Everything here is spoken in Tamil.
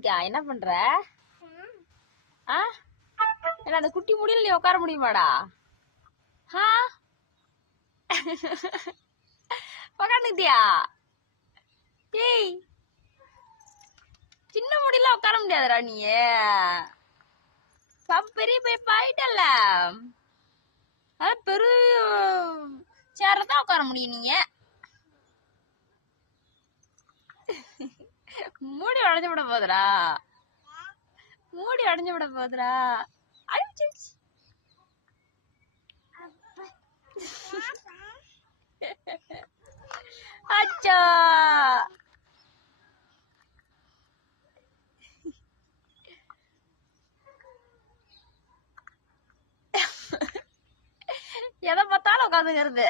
நிக்கா என்ன பண்ற? என்ன அந்த குட்டி முடியல நீ உட்கார முடியுமாடா? உட்காந்துட்டியா? ஏய் சின்ன முடியல உட்கார முடியாதடா நீ. பெரிய பைப்ப ஆயிட்டல்ல, பெரிய சேர்ல தான் உட்கார முடியும் நீங்க. மூடி உடஞ்சு விட போதுடா, மூடி உடஞ்சு விட போதுடா. அச்சா எதை பார்த்தாலும் உட்காந்துங்கிறது.